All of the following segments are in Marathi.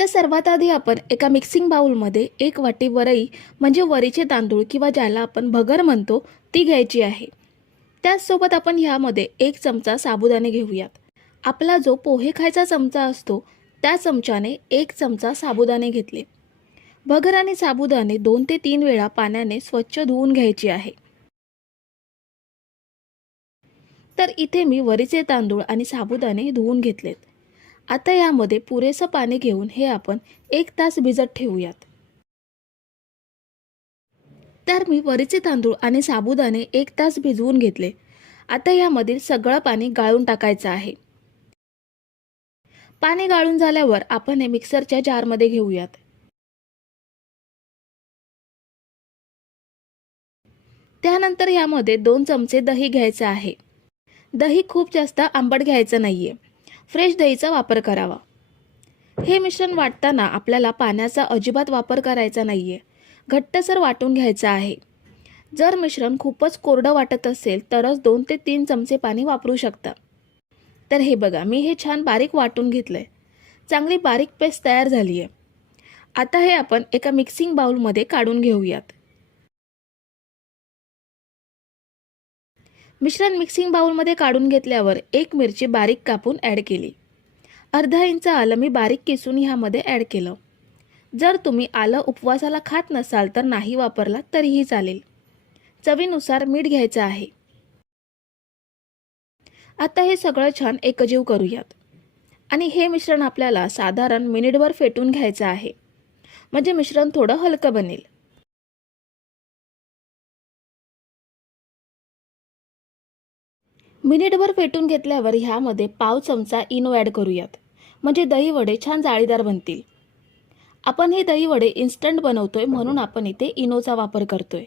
तर सर्वात आधी आपण एका मिक्सिंग बाउलमध्ये 1 वाटी वरई म्हणजे वरीचे तांदूळ किंवा ज्याला आपण भगर म्हणतो ती घ्यायची आहे। त्याचसोबत आपण ह्यामध्ये 1 चमचा साबुदाणे घेऊयात। आपला जो पोहे खायचा चमचा असतो त्या चमच्याने 1 चमचा साबुदाणे घेतले। भगर आणि साबुदाणे 2 ते 3 वेळा पाण्याने स्वच्छ धुवून घ्यायची आहे। तर इथे मी वरीचे तांदूळ आणि साबुदाणे धुवून घेतलेत। आता यामध्ये पुरेसं पाणी घेऊन हे आपण 1 तास भिजत ठेवूयात। तर मी वरीचे तांदूळ आणि साबुदाणे 1 तास भिजवून घेतले। आता यामधील सगळं पाणी गाळून टाकायचं आहे। पाणी गाळून झाल्यावर आपण हे मिक्सरच्या जारमध्ये घेऊयात। त्यानंतर यामध्ये 2 चमचे दही घ्यायचे आहे। दही खूप जास्त आंबट घ्यायचं नाहीये, फ्रेश दहीचा वापर करावा। हे मिश्रण वाटताना आपल्याला पाण्याचा अजिबात वापर करायचा नाहीये, घट्टसर वाटून घ्यायचं आहे। जर मिश्रण खूपच कोरडं वाटत असेल तरच 2 ते 3 चमचे पाणी वापरू शकता। तर हे बघा, मी हे छान बारीक वाटून घेतलंय। चांगली बारीक पेस्ट तयार झाली आहे। आता हे आपण एका मिक्सिंग बाउलमध्ये काढून घेऊयात। मिश्रण मिक्सिंग बाउलमध्ये काढून घेतल्यावर 1 मिरची बारीक कापून ॲड केली। अर्धा इंच आलं मी बारीक किसून ह्यामध्ये ॲड केलं। जर तुम्ही आलं उपवासाला खात नसाल तर नाही वापरला तरीही चालेल। चवीनुसार मीठ घ्यायचं आहे। आता हे सगळं छान एकजीव करूयात आणि हे मिश्रण आपल्याला साधारण मिनिटभर फेटून घ्यायचं आहे, म्हणजे मिश्रण थोडं हलकं बनेल। मिनिटभर फेटून घेतल्यावर ह्यामध्ये पाव चमचा इनो ॲड करूयात, म्हणजे दही वडे छान जाळीदार बनतील। आपण हे दही वडे इन्स्टंट बनवतोय म्हणून आपण इथे इनोचा वापर करतोय।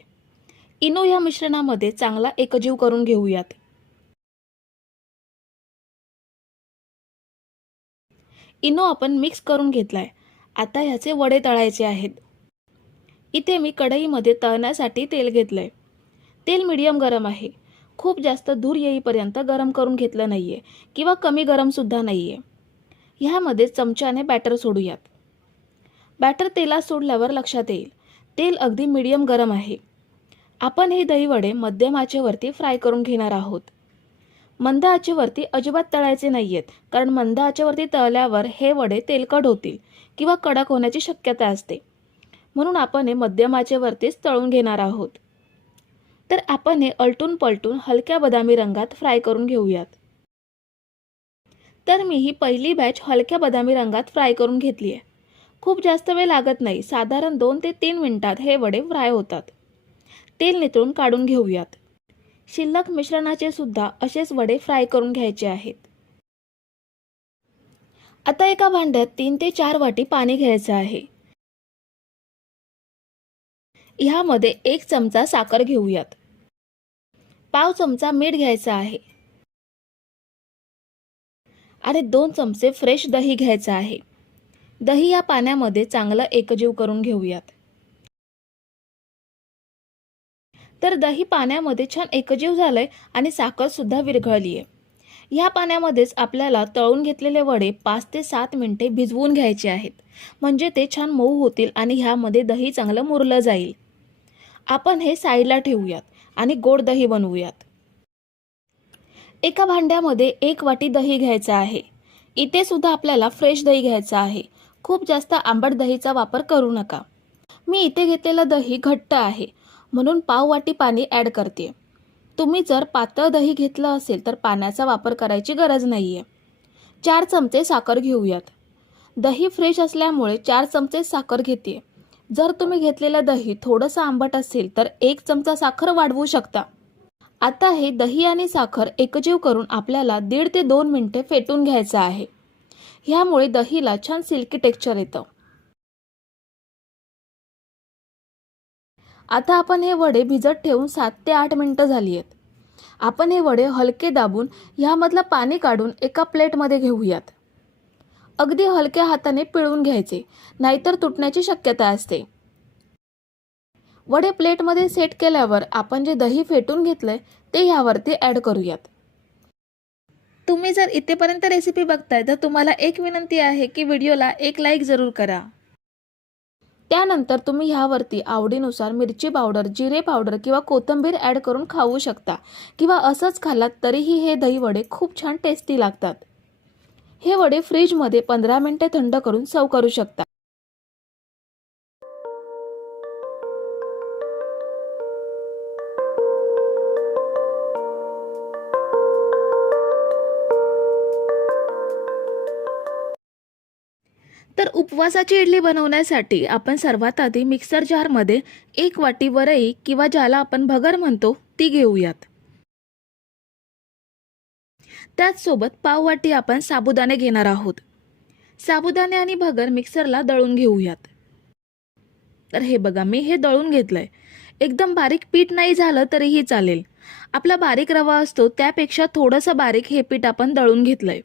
इनो या मिश्रणामध्ये चांगला एकजीव करून घेऊयात। इनो आपण मिक्स करून घेतलाय। आता ह्याचे वडे तळायचे आहेत। इथे मी कढईमध्ये तळण्यासाठी तेल घेतलंय। तेल मीडियम गरम आहे। खूप जास्त धूर येईपर्यंत गरम करून घेतलं नाहीये किंवा कमी गरम सुद्धा नाहीये। ह्यामध्ये चमच्याने बॅटर सोडूयात। बॅटर तेलात सोडल्यावर लक्षात येईल तेल अगदी मीडियम गरम आहे। आपण हे दही वडे मध्यम आचेवरती फ्राय करून घेणार आहोत। मंद आचेवरती अजिबात तळायचे नाहीयेत, कारण मंद आचेवरती तळल्यावर हे वडे तेलकट होतील किंवा कडक होण्याची शक्यता असते। म्हणून आपण हे मध्यम आचेवरतीच तळून घेणार आहोत। तर आपण हे अलटून पलटून हलक्या बदामी रंगात फ्राय करून घेऊयात। तर मी ही पहिली बॅच हलक्या बदामी रंगात फ्राय करून घेतली आहे। खूप जास्त वेळ लागत नाही, साधारण 2 ते 3 मिनिटात हे वडे फ्राय होतात। तेल नितळून काढून घेऊयात। शिल्लक मिश्रणाचे सुद्धा असेच वडे फ्राय करून घ्यायचे आहेत। आता एका भांड्यात 3 ते 4 वाटी पाणी घ्यायचं आहे। ह्यामध्ये 1 चमचा साखर घेऊयात। पाव चमचा मीठ घ्यायचं आहे आणि 2 चमचे फ्रेश दही घ्यायचं आहे। दही या पाण्यामध्ये चांगलं एकजीव करून घेऊयात। तर दही पाण्यामध्ये छान एकजीव झालंय आणि साखर सुद्धा विरघळली आहे। या पाण्यामध्येच आपल्याला तळून घेतलेले वडे 5 ते 7 मिनिटे भिजवून घ्यायचे आहेत, म्हणजे ते छान मऊ होतील आणि ह्यामध्ये दही चांगलं मुरलं जाईल। आपण हे साईडला ठेवूयात आणि गोड दही बनवूयात। एका भांड्यामध्ये 1 वाटी दही घ्यायचं आहे। इथे सुद्धा आपल्याला फ्रेश दही घ्यायचं आहे। खूप जास्त आंबट दहीचा वापर करू नका। मी इथे घेतलेलं दही घट्ट आहे म्हणून पाव वाटी पाणी ॲड करते। तुम्ही जर पातळ दही घेतलं असेल तर पाण्याचा वापर करायची गरज नाहीये। 4 चमचे साखर घेऊयात। दही फ्रेश असल्यामुळे 4 चमचे साखर घेते। जर तुम्ही घेतलेलं दही थोडंसं आंबट असेल तर 1 चमचा साखर वाढवू शकता। आता हे दही आणि साखर एकजीव करून आपल्याला 1.5 ते 2 मिनिटे फेटून घ्यायचं आहे। ह्यामुळे दहीला छान सिल्की टेक्स्चर येतं। आता आपण हे वडे भिजत ठेवून 7 ते 8 मिनिटं झाली आहेत। आपण हे वडे हलके दाबून ह्यामधलं पाणी काढून एका प्लेटमध्ये घेऊयात। अगदी हलक्या हाताने पिळून घ्यायचे, नाहीतर तुटण्याची शक्यता असते। वडे प्लेटमध्ये सेट केल्यावर आपण जे दही फेटून घेतलंय ते ह्यावरती ॲड करूयात। तुम्ही जर इथेपर्यंत रेसिपी बघताय तर तुम्हाला एक विनंती आहे की व्हिडिओला एक लाईक जरूर करा। त्यानंतर तुम्ही ह्यावरती आवडीनुसार मिरची पावडर, जिरे पावडर किंवा कोथिंबीर ॲड करून खाऊ शकता किंवा असंच खाल्लात तरीही हे दही वडे खूप छान टेस्टी लागतात। हे वडे फ्रीजमध्ये 15 मिनिटे थंड करून सर्व करू शकता। तर उपवासाची इडली बनवण्यासाठी आपण सर्वात आधी मिक्सर जारमध्ये 1 वाटी वरई किंवा ज्याला आपण भगर म्हणतो ती घेऊयात। त्याचसोबत पाव वाटी आपण साबुदाणे घेणार आहोत। साबुदाणे आणि भगर मिक्सरला दळून घेऊयात। तर हे बघा मी हे दळून घेतलंय। एकदम बारीक पीठ नाही झालं तरीही चालेल। आपला बारीक रवा असतो त्यापेक्षा थोडंसं बारीक हे पीठ आपण दळून घेतलंय।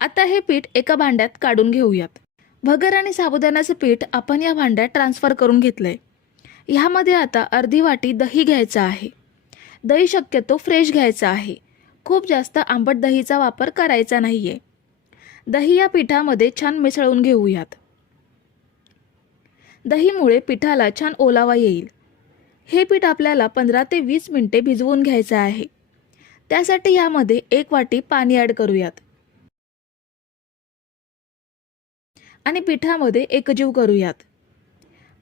आता हे पीठ एका भांड्यात काढून घेऊयात। भगर आणि साबुदाण्याचं पीठ आपण या भांड्यात ट्रान्सफर करून घेतलंय। ह्यामध्ये आता अर्धी वाटी दही घ्यायचं आहे। दही शक्यतो फ्रेश घ्यायचं आहे। खूप जास्त आंबट दहीचा वापर करायचा नाहीये। दही या पिठामध्ये छान मिसळून घेऊयात। दहीमुळे पिठाला छान ओलावा येईल। हे पीठ आपल्याला 15 ते 20 मिनिटे भिजवून घ्यायचं आहे। त्यासाठी यामध्ये 1 वाटी पाणी ॲड करूयात आणि पिठामध्ये एकजीव करूयात।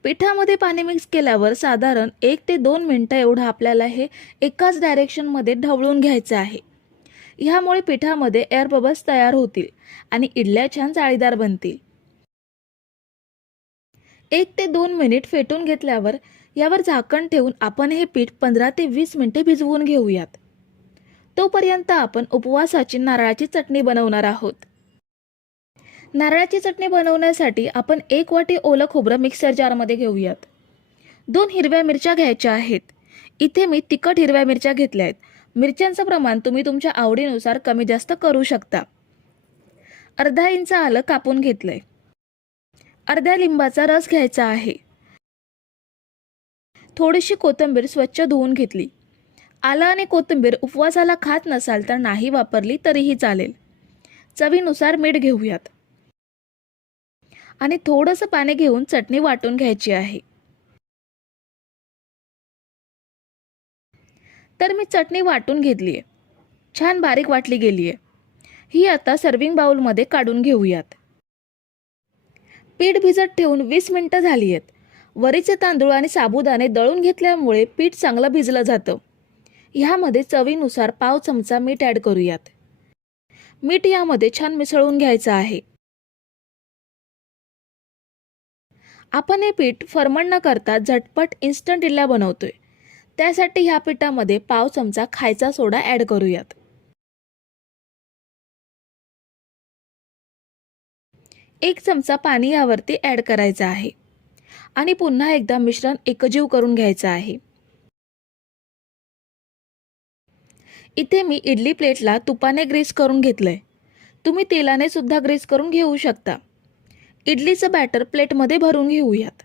पिठामध्ये पाणी मिक्स केल्यावर साधारण 1 ते 2 मिनिटं एवढं आपल्याला हे एकाच डायरेक्शनमध्ये ढवळून घ्यायचं आहे। ह्यामुळे पिठामध्ये एअर बबल्स तयार होतील आणि इडल्या छान जाळीदार बनतील। 1 ते 2 मिनिट फेटून घेतल्यावर यावर झाकण ठेवून आपण हे पीठ 15 ते 20 मिनिटे भिजवून घेऊयात। तोपर्यंत आपण उपवासाची नारळाची चटणी बनवणार आहोत। नारळाची चटणी बनवण्यासाठी आपण 1 वाटी ओलं खोबरं मिक्सर जारमध्ये घेऊयात। 2 हिरव्या मिरच्या घ्यायच्या आहेत। इथे मी तिखट हिरव्या मिरच्या घेतल्या आहेत। मिरच्यांचं प्रमाण तुम्ही तुमच्या आवडीनुसार कमी जास्त करू शकता। अर्धा इंच आलं कापून घेतलंय। अर्ध्या लिंबाचा रस घ्यायचा आहे। थोडीशी कोथिंबीर स्वच्छ धुवून घेतली। आलं आणि कोथिंबीर उपवासाला खात नसाल तर नाही वापरली तरीही चालेल। चवीनुसार मीठ घेऊयात आणि थोडंसं पाणी घेऊन चटणी वाटून घ्यायची आहे। तर मी चटणी वाटून घेतली आहे। छान बारीक वाटली गेली आहे। ही आता सर्विंग बाउलमध्ये काढून घेऊयात। पीठ भिजत ठेवून 20 मिनिटं झाली आहेत। वरीचे तांदूळ आणि साबुदाणे दळून घेतल्यामुळे पीठ चांगलं भिजलं जातं। ह्यामध्ये चवीनुसार पाव चमचा मीठ ॲड करूयात। मीठ यामध्ये छान मिसळून घ्यायचं आहे। आपण हे पीठ फर्मंट न करता झटपट इन्स्टंट इडल्या बनवतोय। त्यासाठी ह्या पिठामध्ये पाव चमचा खायचा सोडा ॲड करूयात। 1 चमचा पाणी यावरती ॲड करायचं आहे आणि पुन्हा एकदा मिश्रण एकजीव करून घ्यायचं आहे। इथे मी इडली प्लेटला तुपाने ग्रीस करून घेतलंय। तुम्ही तेलाने सुद्धा ग्रीस करून घेऊ शकता। इडलीचं बॅटर प्लेटमध्ये भरून घेऊयात।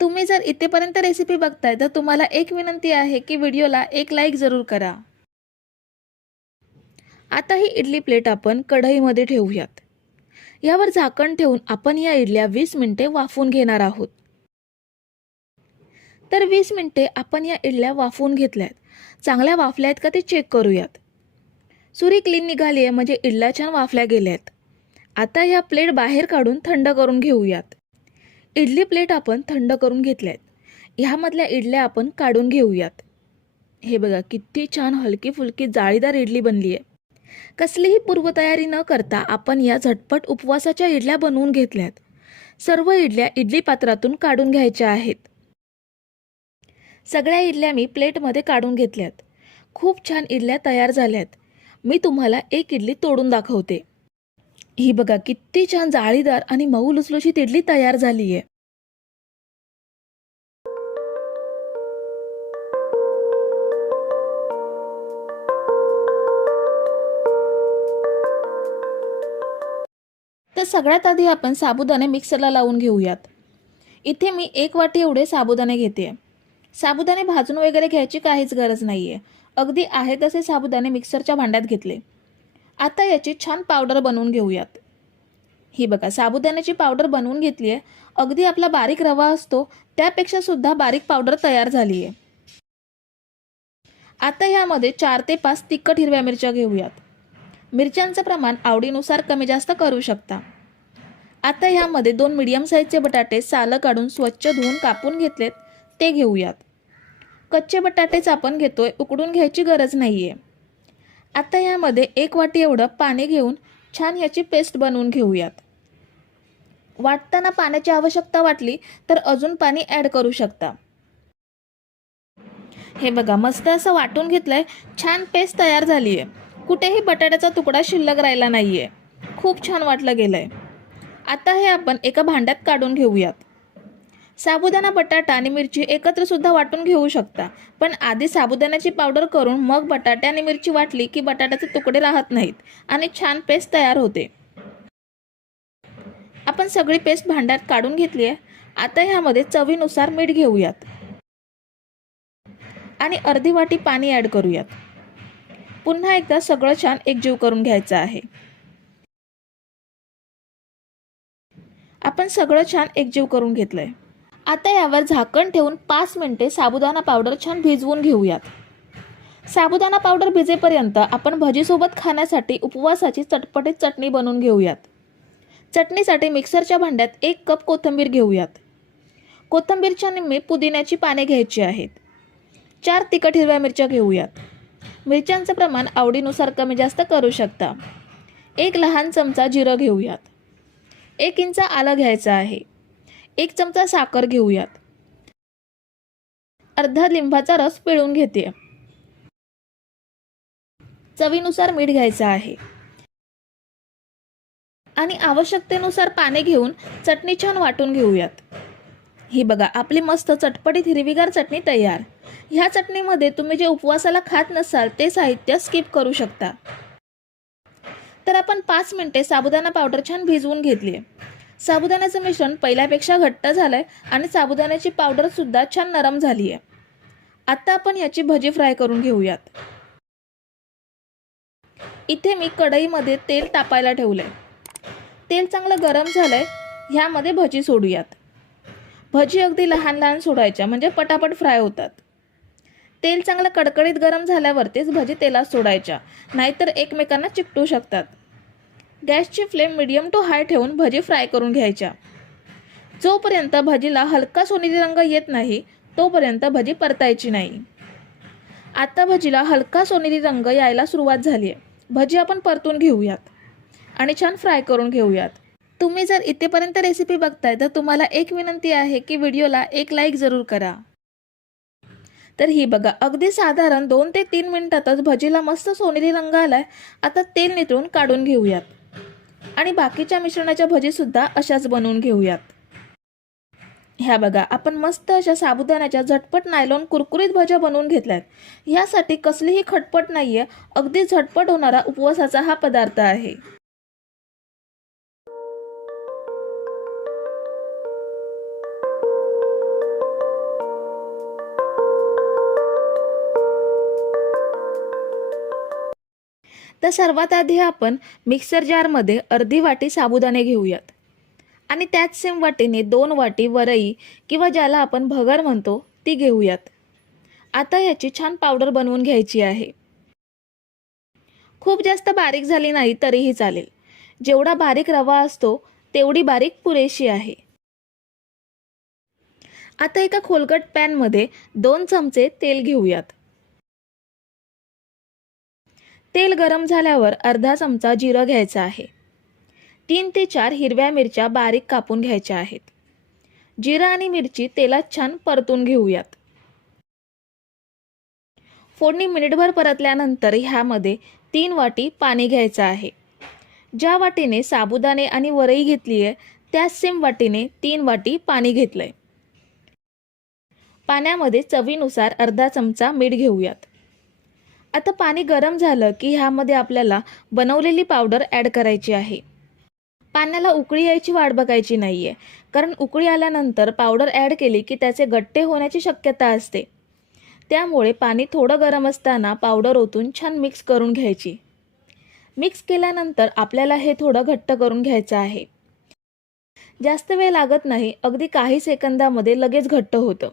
तुम्ही जर इथेपर्यंत रेसिपी बघताय तर तुम्हाला एक विनंती आहे की व्हिडिओला एक लाईक जरूर करा। आता ही इडली प्लेट आपण कढईमध्ये ठेवूयात। यावर झाकण ठेवून आपण या इडल्या 20 मिनिटे वाफवून घेणार आहोत। तर 20 मिनिटे आपण या इडल्या वाफवून घेतल्यात। चांगल्या वाफल्या आहेत का ते चेक करूयात। सुरी क्लीन निघाली आहे म्हणजे इडल्या छान वाफल्या गेल्यात। आता ह्या प्लेट बाहेर काढून थंड करून घेऊयात। इडली प्लेट आपण थंड करून घेतल्यात। ह्यामधल्या इडल्या आपण काढून घेऊयात। हे बघा किती छान हलकी फुलकी जाळीदार इडली बनली आहे। कसलीही पूर्वतयारी न करता आपण या झटपट उपवासाच्या इडल्या बनवून घेतल्यात। सर्व इडल्या इडली पात्रातून काढून घ्यायच्या आहेत। सगळ्या इडल्या मी प्लेटमध्ये काढून घेतल्यात। खूप छान इडल्या तयार झाल्यात। मी तुम्हाला एक इडली तोडून दाखवते। ही बघा किती छान जाळीदार आणि मऊ लुसलुशीत इडली तयार झाली आहे। तर सगळ्यात आधी आपण साबुदाणे मिक्सरला लावून घेऊयात। इथे मी 1 वाटी एवढे साबुदाणे घेते। साबुदाणे भाजून वगैरे घ्यायची काहीच गरज नाहीये। अगदी आहे तसे साबुदाणे मिक्सरच्या भांड्यात घेतले। आता याची छान पावडर बनवून घेऊयात। ही बघा साबुदाण्याची पावडर बनवून घेतली आहे। अगदी आपला बारीक रवा असतो त्यापेक्षा सुद्धा बारीक पावडर तयार झाली आहे। आता ह्यामध्ये 4 ते 5 तिखट हिरव्या मिरच्या घेऊयात। मिरच्यांचं प्रमाण आवडीनुसार कमी जास्त करू शकता। आता ह्यामध्ये 2 मीडियम साईजचे बटाटे सालं काढून स्वच्छ धुवून कापून घेतलेत ते घेऊयात। कच्चे बटाटेच आपण घेतोय, उकडून घ्यायची गरज नाहीये। आता ह्यामध्ये 1 वाटी एवढं पाणी घेऊन छान ह्याची पेस्ट बनवून घेऊयात। वाटताना पाण्याची आवश्यकता वाटली तर अजून पाणी ॲड करू शकता। हे बघा मस्त असं वाटून घेतलंय, छान पेस्ट तयार झाली आहे। कुठेही बटाट्याचा तुकडा शिल्लक राहिला नाहीये, खूप छान वाटलं गेलंय। आता हे आपण एका भांड्यात काढून घेऊयात। साबुदाणा, बटाटा आणि मिरची एकत्र सुद्धा वाटून घेऊ शकता, पण आधी साबुदाण्याची पावडर करून मग बटाटे आणि मिरची वाटली की बटाट्याचे तुकडे राहत नाहीत आणि छान पेस्ट तयार होते। आपण सगळी पेस्ट भांड्यात काढून घेतली आहे। आता ह्यामध्ये चवीनुसार मीठ घेऊयात आणि अर्धी वाटी पाणी ॲड करूयात। पुन्हा एकदा सगळं छान एकजीव करून घ्यायचं आहे। आपण सगळं छान एकजीव करून घेतलंय। आता यावर झाकण ठेवून 5 मिनिटे साबुदाणा पावडर छान भिजवून घेऊयात। साबुदाणा पावडर भिजेपर्यंत आपण भजीसोबत खाण्यासाठी उपवासाची चटपटीत चटणी बनवून घेऊयात। चटणीसाठी मिक्सरच्या भांड्यात 1 कप कोथिंबीर घेऊयात। कोथिंबीरच्या निम्मे पुदिन्याची पाने घ्यायची आहेत। 4 तिखट हिरव्या मिरच्या घेऊयात। मिरच्यांचं प्रमाण आवडीनुसार कमी जास्त करू शकता। 1 लहान चमचा जिरं घेऊयात। 1 इंच आलं घ्यायचं आहे। 1 चमचा साखर घेऊयात। अर्धा लिंबाचा रस पिळून घेते। चवीनुसार मीठ घ्यायचं आहे आणि आवश्यकतेनुसार पाणी घेऊन चटणी छान वाटून घेऊयात। ही बघा आपली मस्त चटपटीत हिरवीगार चटणी तयार। ह्या चटणीमध्ये तुम्ही जे उपवासाला खात नसाल ते साहित्य स्किप करू शकता। तर आपण 5 मिनिटे साबुदाणा पावडर छान भिजवून घेतली। साबुदाण्याचं मिश्रण पहिल्यापेक्षा घट्ट झालंय आणि साबुदाण्याची पावडर सुद्धा छान नरम झाली आहे। आता आपण याची भजी फ्राय करून घेऊयात। इथे मी कढईमध्ये तेल तापायला ठेवलंय। तेल चांगलं गरम झालंय, ह्यामध्ये भजी सोडूयात। भजी अगदी लहान लहान सोडायच्या म्हणजे पटापट फ्राय होतात। तेल चांगलं कडकडीत गरम झाल्यावरतीच भजी तेलात सोडायच्या, नाहीतर एकमेकांना चिकटू शकतात। गॅसची फ्लेम मीडियम टू हाय ठेवून भजी फ्राय करून घ्यायच्या। जोपर्यंत भजीला हलका सोनेरी रंग येत नाही तोपर्यंत भजी परतायची नाही। आता भजीला हलका सोनेरी रंग यायला सुरुवात झाली आहे। भजी आपण परतून घेऊयात आणि छान फ्राय करून घेऊयात। तुम्ही जर इथेपर्यंत रेसिपी बघताय तर तुम्हाला एक विनंती आहे की व्हिडिओला एक लाईक जरूर करा। तर ही बघा अगदी साधारण 2 ते 3 मिनिटातच भजीला मस्त सोनेरी रंग आलाय। आता तेल नितळून काढून घेऊयात आणि बाकीच्या मिश्रणाच्या भजी सुद्धा अशाच बनवून घेऊयात। ह्या बघा आपण मस्त अशा साबुदाण्याच्या झटपट नायलॉन कुरकुरीत भज्या बनवून घेतल्यात। ह्यासाठी कसलीही खटपट नाहीये, अगदी झटपट होणारा उपवासाचा हा पदार्थ आहे। तर सर्वात आधी आपण मिक्सर जारमध्ये अर्धी वाटी साबुदाणे घेऊयात आणि त्याच सेम वाटीने 2 वाटी वरई किंवा ज्याला आपण भगर म्हणतो ती घेऊयात। आता याची छान पावडर बनवून घ्यायची आहे। खूप जास्त बारीक झाली नाही तरीही चालेल, जेवढा बारीक रवा असतो तेवढी बारीक पुरेशी आहे। आता एका खोलगट पॅनमध्ये 2 चमचे तेल घेऊयात। तेल गरम झाल्यावर अर्धा चमचा जिरं घ्यायचं आहे। 3 ते 4 हिरव्या मिरच्या बारीक कापून घ्यायच्या आहेत। जिरं आणि मिरची तेलात छान परतून घेऊयात। फोडणी मिनिटभर परतल्यानंतर ह्यामध्ये 3 वाटी पाणी घ्यायचं आहे। ज्या वाटीने साबुदाणे आणि वरई घेतली आहे त्याच सेम वाटीने 3 वाटी पाणी घेतलंय। पाण्यामध्ये चवीनुसार अर्धा चमचा मीठ घेऊयात। आता पाणी गरम झालं की ह्यामध्ये आपल्याला बनवलेली पावडर ॲड करायची आहे। पाण्याला उकळी यायची वाट बघायची नाहीये, कारण उकळी आल्यानंतर पावडर ॲड केली की त्याचे गट्टे होण्याची शक्यता असते। त्यामुळे पाणी थोडं गरम असताना पावडर ओतून छान मिक्स करून घ्यायची। मिक्स केल्यानंतर आपल्याला हे थोडं घट्ट करून घ्यायचं आहे. जास्त वेळ लागत नाही, अगदी काही सेकंदामध्ये लगेच घट्ट होतं.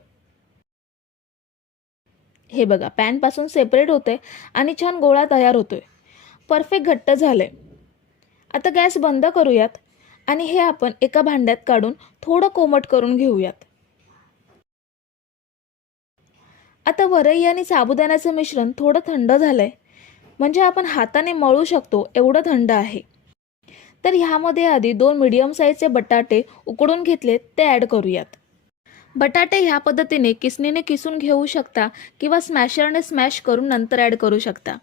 हे बघा, पॅनपासून सेपरेट होतंय आणि छान गोळा तयार होतोय. परफेक्ट घट्ट झालंय. आता गॅस बंद करूयात आणि हे आपण एका भांड्यात काढून थोडं कोमट करून घेऊयात. आता वरई आणि साबुदाण्याचं मिश्रण थोडं थंड झालंय, म्हणजे आपण हाताने मळू शकतो एवढं थंड आहे. तर ह्यामध्ये आधी 2 मीडियम साईजचे बटाटे उकडून घेतलेत ते ॲड करूयात. बटाटे ह्या पद्धतीने किसणीने किसून घेऊ शकता किंवा स्मॅशरने स्मॅश करून नंतर ॲड करू शकता.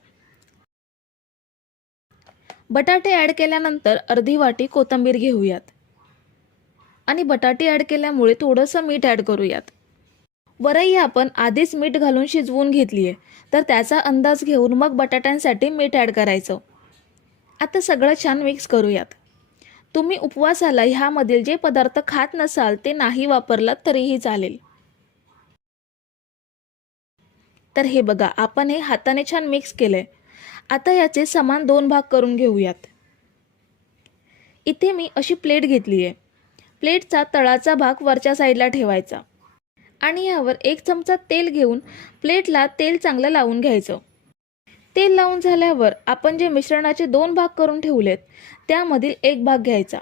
बटाटे ॲड केल्यानंतर अर्धी वाटी कोथिंबीर घेऊयात आणि बटाटे ॲड केल्यामुळे थोडंसं मीठ ॲड करूयात. वरई आपण आधीच मीठ घालून शिजवून घेतली आहे, तर त्याचा अंदाज घेऊन मग बटाट्यांसाठी मीठ ॲड करायचं. आता सगळं छान मिक्स करूयात. तुम्ही उपवासाला ह्यामधील जे पदार्थ खात नसाल ते नाही वापरलात तरीही चालेल. तर हे बघा, आपण हे हाताने छान मिक्स केलंय. आता याचे समान 2 भाग करून घेऊयात. इथे मी अशी प्लेट घेतली आहे. प्लेटचा तळाचा भाग वरच्या साईडला ठेवायचा आणि यावर 1 चमचा तेल घेऊन प्लेटला तेल चांगलं लावून घ्यायचं. तेल लावून झाल्यावर आपण जे मिश्रणाचे 2 भाग करून ठेवलेत त्यामधील 1 भाग घ्यायचा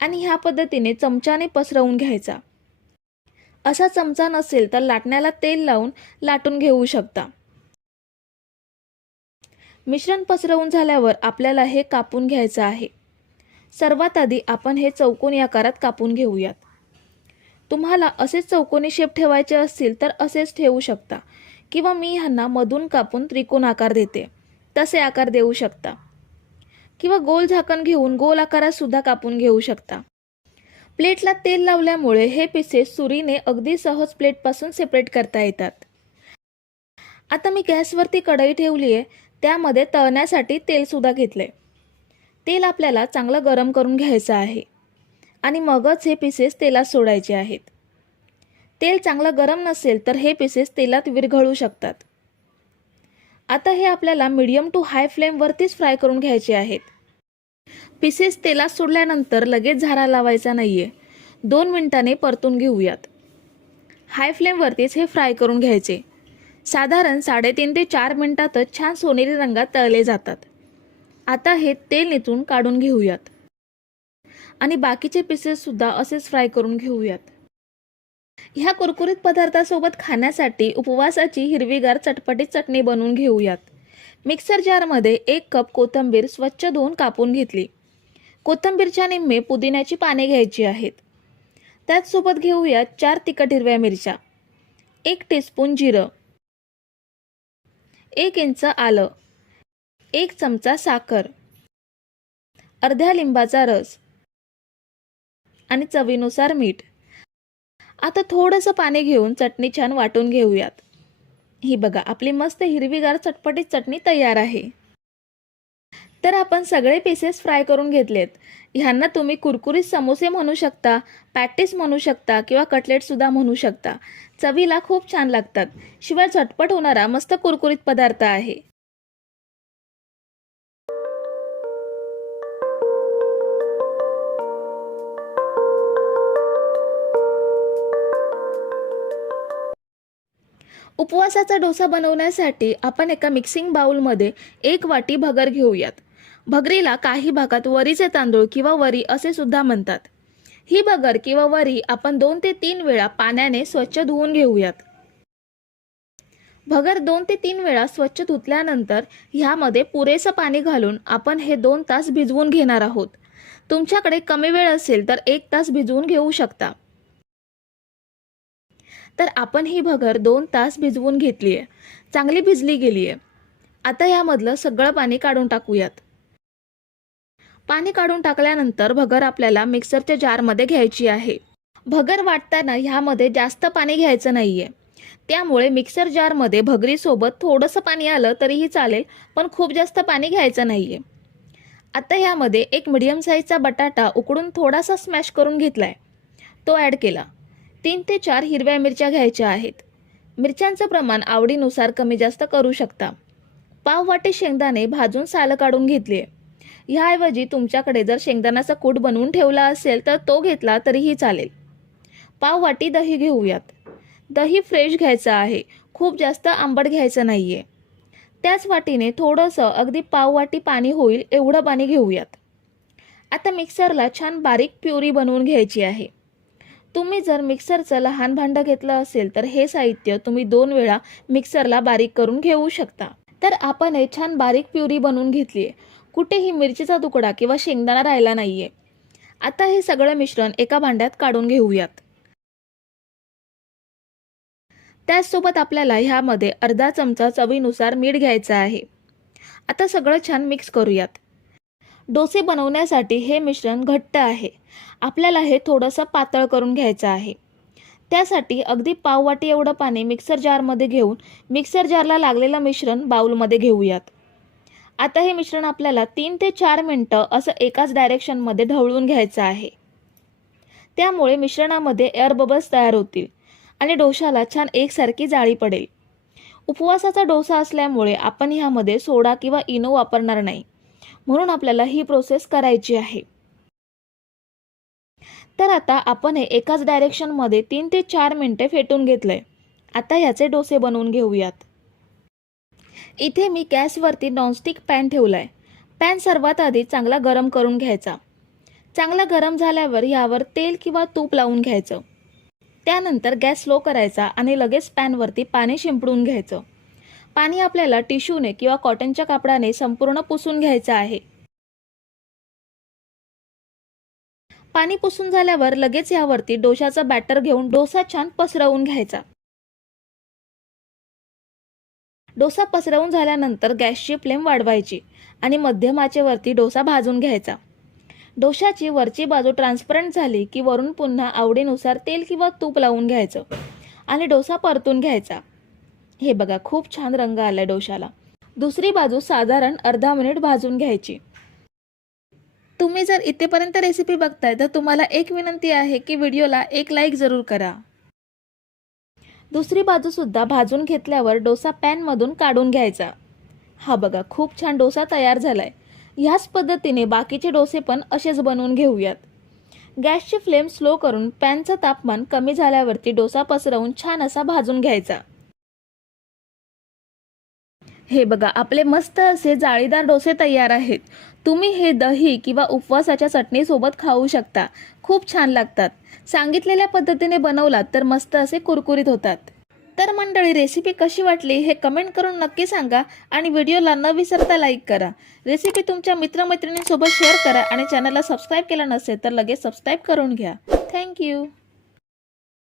आणि ह्या पद्धतीने चमच्याने पसरवून घ्यायचा. असा चमचा नसेल तर लाटण्याला तेल लावून लाटून घेऊ शकता. मिश्रण पसरवून झाल्यावर आपल्याला हे कापून घ्यायचं आहे. सर्वात आधी आपण हे चौकोनी आकारात कापून घेऊयात. तुम्हाला असेच चौकोनी शेप ठेवायचे असतील तर असेच ठेवू शकता किंवा मी ह्यांना मधून कापून त्रिकोण आकार देते, तसे आकार देऊ शकता किंवा गोल झाकण घेऊन गोल आकारात सुद्धा कापून घेऊ शकता. प्लेटला तेल लावल्यामुळे हे पीसेस सुरीने अगदी सहज प्लेटपासून सेपरेट करता येतात. आता मी गॅसवरती कढई ठेवली आहे, त्यामध्ये तळण्यासाठी तेल सुद्धा घेतले. तेल आपल्याला चांगलं गरम करून घ्यायचं आहे आणि मगच हे पीसेस तेलात सोडायचे आहेत. तेल चांगलं गरम नसेल तर हे पीसेस तेलात विरघळू शकतात. आता हे आपल्याला मीडियम टू हाय फ्लेमवरतीच फ्राय करून घ्यायचे आहेत. पीसेस तेलात सोडल्यानंतर लगेच झारा लावायचा नाहीये. 2 मिनिटांनी परतून घेऊयात. हाय फ्लेमवरतीच हे फ्राय करून घ्यायचे. साधारण 3.5 ते 4 मिनिटातच छान सोनेरी रंगात तळले जातात. आता हे तेल निथळून काढून घेऊयात आणि बाकीचे पीसेस सुद्धा असेच फ्राय करून घेऊयात. ह्या कुरकुरीत पदार्थासोबत खाण्यासाठी उपवासाची हिरवीगार चटपटीत चटणी बनवून घेऊयात. मिक्सर जारमध्ये 1 कप कोथिंबीर स्वच्छ धुवून कापून घेतली. कोथिंबीरच्या निम्मे पुदिन्याची पाने घ्यायची आहेत. त्याचसोबत घेऊयात 4 तिखट हिरव्या मिरच्या, 1 टीस्पून जिरं, 1 इंच आलं, 1 चमचा साखर, अर्ध्या लिंबाचा रस आणि चवीनुसार मीठ. आता थोडंसं पाणी घेऊन चटणी छान वाटून घेऊयात. ही बघा, आपली मस्त हिरवीगार चटपटीत चटणी तयार आहे. तर आपण सगळे पीसेस फ्राय करून घेतलेत. ह्यांना तुम्ही कुरकुरीत समोसे म्हणू शकता, पॅटीस म्हणू शकता किंवा कटलेटसुद्धा म्हणू शकता. चवीला खूप छान लागतात. शिवाय झटपट होणारा मस्त कुरकुरीत पदार्थ आहे. उपवासाचा डोसा बनवण्यासाठी आपण एका मिक्सिंग बाउलमध्ये 1 वाटी भगर घेऊयात. भगरीला काही भागात वरीचे तांदूळ किंवा वरी असे सुद्धा म्हणतात. ही भगर किंवा वरी आपण 2 ते 3 वेळा पाण्याने स्वच्छ धुवून घेऊयात. भगर 2 ते 3 वेळा स्वच्छ धुतल्यानंतर ह्यामध्ये पुरेसं पाणी घालून आपण हे 2 तास भिजवून घेणार आहोत. तुमच्याकडे कमी वेळ असेल तर 1 तास भिजवून घेऊ शकता. तर आपण ही भगर 2 तास भिजवून घेतली आहे. चांगली भिजली गेली आहे. आता यामधलं सगळं पाणी काढून टाकूयात. पाणी काढून टाकल्यानंतर भगर आपल्याला मिक्सरच्या जारमध्ये घ्यायची आहे. भगर वाटताना ह्यामध्ये जास्त पाणी घ्यायचं नाहीये. त्यामुळे मिक्सर जारमध्ये भगरीसोबत थोडंसं पाणी आलं तरीही चालेल, पण खूप जास्त पाणी घ्यायचं नाहीये. आता ह्यामध्ये 1 मीडियम साईजचा बटाटा उकडून थोडासा स्मॅश करून घेतलाय, तो ॲड केला. 3 ते 4 हिरव्या मिरच्या घ्यायच्या आहेत. मिरच्यांचं प्रमाण आवडीनुसार कमी जास्त करू शकता. पाव वाटी शेंगदाणे भाजून साल काढून घेतली. ह्याऐवजी तुमच्याकडे जर शेंगदाण्याचा कूट बनवून ठेवला असेल तर तो घेतला तरीही चालेल. पाव वाटी दही घेऊयात. दही फ्रेश घ्यायचं आहे, खूप जास्त आंबट घ्यायचं नाहीये. त्याच वाटीने थोडंसं अगदी पाव वाटी पाणी होईल एवढं पाणी घेऊयात. आता मिक्सरला छान बारीक प्युरी बनवून घ्यायची आहे. तुम्ही जर मिक्सरचं लहान भांडं घेतलं असेल तर हे साहित्य तुम्ही 2 वेळा मिक्सरला बारीक करून घेऊ शकता. तर आपण हे छान बारीक प्युरी बनवून घेतली आहे. कुठेही मिरचीचा तुकडा किंवा शेंगदाणा राहिला नाहीये. आता हे सगळं मिश्रण एका भांड्यात काढून घेऊयात. त्याचसोबत आपल्याला ह्यामध्ये अर्धा चमचा चवीनुसार मीठ घ्यायचं आहे. आता सगळं छान मिक्स करूयात. डोसे बनवण्यासाठी हे मिश्रण घट्ट आहे. आपल्याला हे थोडंसं पातळ करून घ्यायचं आहे. त्यासाठी अगदी पाव वाटी एवढं पाणी मिक्सर जारमध्ये घेऊन मिक्सर जारला लागलेलं मिश्रण बाउलमध्ये घेऊयात. आता हे मिश्रण आपल्याला 3 ते 4 मिनिटं असं एकाच डायरेक्शनमध्ये ढवळून घ्यायचं आहे. त्यामुळे मिश्रणामध्ये एअर बबल्स तयार होतील आणि डोशाला छान एकसारखी जाळी पडेल. उपवासाचा डोसा असल्यामुळे आपण ह्यामध्ये सोडा किंवा इनो वापरणार नाही, म्हणून आपल्याला ही प्रोसेस करायची आहे. तर आता आपण हे एकाच डायरेक्शनमध्ये 3 ते 4 मिनिटे फेटून घेतलंय. आता याचे डोसे बनवून घेऊयात. इथे मी गॅसवरती नॉनस्टिक पॅन ठेवलाय. पॅन सर्वात आधी चांगला गरम करून घ्यायचा. चांगला गरम झाल्यावर यावर तेल किंवा तूप लावून घ्यायचं. त्यानंतर गॅस स्लो करायचा आणि लगेच पॅनवरती पाणी शिंपडून घ्यायचं. पाणी आपल्याला टिश्यूने किंवा कॉटनच्या कापडाने संपूर्ण पुसून घ्यायचं आहे. पाणी पुसून झाल्यावर लगेच यावरती डोशाचं बॅटर घेऊन डोसा छान पसरवून घ्यायचा. डोसा पसरवून झाल्यानंतर गॅसची फ्लेम वाढवायची आणि मध्यम आचेवरती डोसा भाजून घ्यायचा. डोशाची वरची बाजू ट्रान्सपरंट झाली की वरून पुन्हा आवडीनुसार तेल किंवा तूप लावून घ्यायचं आणि डोसा परतून घ्यायचा. हे बघा, खूप छान रंग आलाय डोशाला. दुसरी बाजू साधारण अर्धा मिनिट भाजून घ्यायची. तुम्ही जर इथेपर्यंत रेसिपी बघताय तर तुम्हाला एक विनंती आहे की व्हिडिओला एक लाईक जरूर करा. दुसरी बाजू सुद्धा भाजून घेतल्यावर डोसा पॅनमधून काढून घ्यायचा. हा बघा, खूप छान डोसा तयार झालाय. ह्याच पद्धतीने बाकीचे डोसे पण असेच बनवून घेऊयात. गॅसची फ्लेम स्लो करून पॅनचं तापमान कमी झाल्यावरती डोसा पसरवून छान असा भाजून घ्यायचा. हे बघा, आपले मस्त असे जाळीदार डोसे तयार आहेत. तुम्ही हे दही किंवा उपवासाच्या चटणीसोबत खाऊ शकता. खूप छान लागतात. सांगितलेल्या पद्धतीने बनवलात तर मस्त असे कुरकुरीत होतात. तर मंडळी, रेसिपी कशी वाटली हे कमेंट करून नक्की सांगा आणि व्हिडिओला न विसरता लाईक करा. रेसिपी तुमच्या मित्रमैत्रिणींसोबत शेअर करा आणि चॅनलला सबस्क्राईब केलं नसेल तर लगेच सबस्क्राईब करून घ्या. थँक्यू.